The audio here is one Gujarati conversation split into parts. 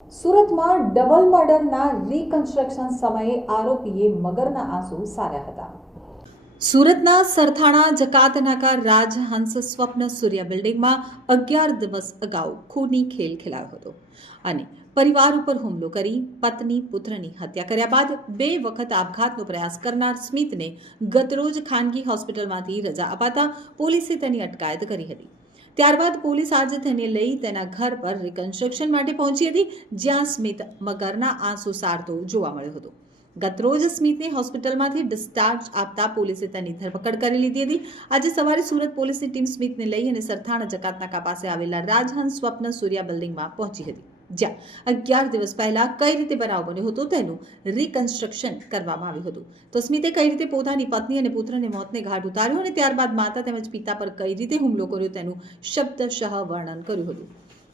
સુરતમાં ડબલ મર્ડરના રિકન્સ્ટ્રક્શન સમયે આરોપીએ મગરના આંસુ સાર્યા હતા। સુરતના સરથાણા જકાત નાકા રાજહંસ સ્વપ્ન સૂર્ય બિલ્ડિંગમાં 11 દિવસ અગાઉ ખૂની ખેલ ખેલાયો હતો અને પરિવાર ઉપર હુમલો કરી પત્ની પુત્રની હત્યા કર્યા બાદ 2 વખત આપઘાતનો પ્રયાસ કરનાર સ્મિતને ગતરોજ ખાનગી હોસ્પિટલમાંથી રજા અપાતા પોલીસે તેની અટકાયત કરી હતી। ત્યારબાદ પોલીસ આજે તેને લઈ તેના ઘર પર રિકન્સ્ટ્રક્શન માટે પહોંચી હતી, જ્યાં સ્મિત મગરના આંસુ સારતો જોવા મળ્યો હતો। ગતરોજ સ્મિતને હોસ્પિટલમાંથી ડિસ્ચાર્જ આપતા પોલીસે તેની ધરપકડ કરી લીધી હતી। આજે સવારે સુરત પોલીસની ટીમ સ્મિતને લઈ અને સરથાણા જકાતનાકા પાસે આવેલા રાજહંસ સ્વપ્ન સૂર્ય બિલ્ડિંગમાં પહોંચી હતી, જ્યાં 11 દિવસ પહેલા કઈ રીતે બનાવ બન્યો હતો તેનું રિકન્સ્ટ્રક્શન કરવામાં આવ્યું હતું। તો સ્મિતે કઈ રીતે પોતાની પત્ની અને પુત્રને મોતને ઘાટ ઉતાર્યો અને ત્યારબાદ માતા તેમજ પિતા પર કઈ રીતે હુમલો કર્યો તેનું શબ્દશઃ વર્ણન કર્યું હતું।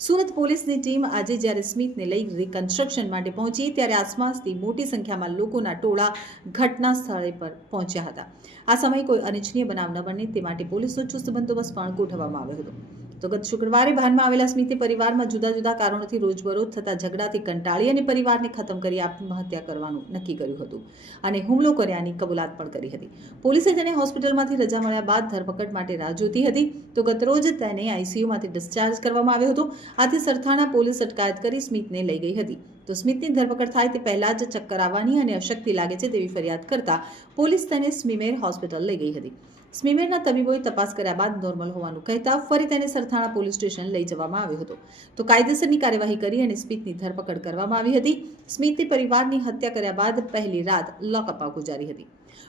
સુરત પોલીસની ટીમ આજે જ્યારે સ્મિતને લઈ રિકન્સ્ટ્રક્શન માટે પહોંચી ત્યારે આસપાસથી મોટી સંખ્યામાં લોકોના ટોળા ઘટના સ્થળે પર પહોંચ્યા હતા। આ સમયે કોઈ અનિચ્છનીય બનાવ ન બને તે માટે પોલીસનો ચુસ્ત બંદોબસ્ત પણ ગોઠવવામાં આવ્યો હતો। તો ગત શુક્રવારે ભાનમાં આવેલા સ્મિતે પરિવારમાં જુદા જુદા કારણોથી રોજબરોજ થતા ઝઘડાથી કંટાળી અને પરિવારને ખતમ કરી આત્મહત્યા કરવાનું નક્કી કર્યું હતું અને હુમલો કર્યાની કબૂલાત પણ કરી હતી। પોલીસે તેને હોસ્પિટલમાંથી રજા મળ્યા બાદ ધરપકડ માટે રાહ જોતી હતી। તો ગતરોજ તેને આઈસીયુમાંથી ડિસ્ચાર્જ કરવામાં આવ્યો હતો। આથી સરથાણા પોલીસ અટકાયત કરી સ્મિતને લઈ ગઈ હતી। તો સ્મિતની ધરપકડ થાય તે પહેલા જ ચક્કર આવવાની અને અશક્તિ લાગે છે તેવી ફરિયાદ કરતા પોલીસ તેને સ્મીમેર હોસ્પિટલ લઈ ગઈ હતી। સ્મીમેરના તબીબોએ તપાસ કર્યા બાદ નોર્મલ હોવાનું કહેતા ફરી તેને સરથાણા પોલીસ સ્ટેશન લઈ જવામાં આવ્યો હતો। તો કાયદેસરની કાર્યવાહી કરી અને સ્મિતની ધરપકડ કરવામાં આવી હતી। સ્મિતે પરિવારની હત્યા કર્યા બાદ પહેલી રાત લોકઅપમાં ગુજારી હતી।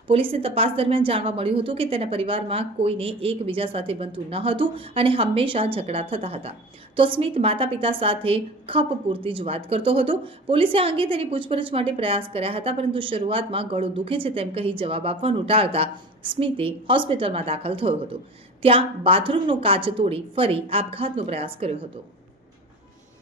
પોલીસની તપાસ દરમિયાન જાણવા મળ્યું હતું કે તેના પરિવારમાં કોઈને એકબીજા સાથે બનતું ન હતું અને હંમેશા ઝઘડા થતા હતા। તો સ્મિત માતા પિતા સાથે ખપ પૂરતી જ વાત કરતો હતો। પોલીસે આ અંગે તેની પૂછપરછ માટે પ્રયાસ કર્યા હતા, પરંતુ શરૂઆતમાં ગળું દુખે છે તેમ કહી જવાબ આપવાનું ટાળતા સ્મિતે હોસ્પિટલમાં દાખલ થયો હતો। ત્યાં બાથરૂમનો કાચ તોડી ફરી આપઘાતનો પ્રયાસ કર્યો હતો।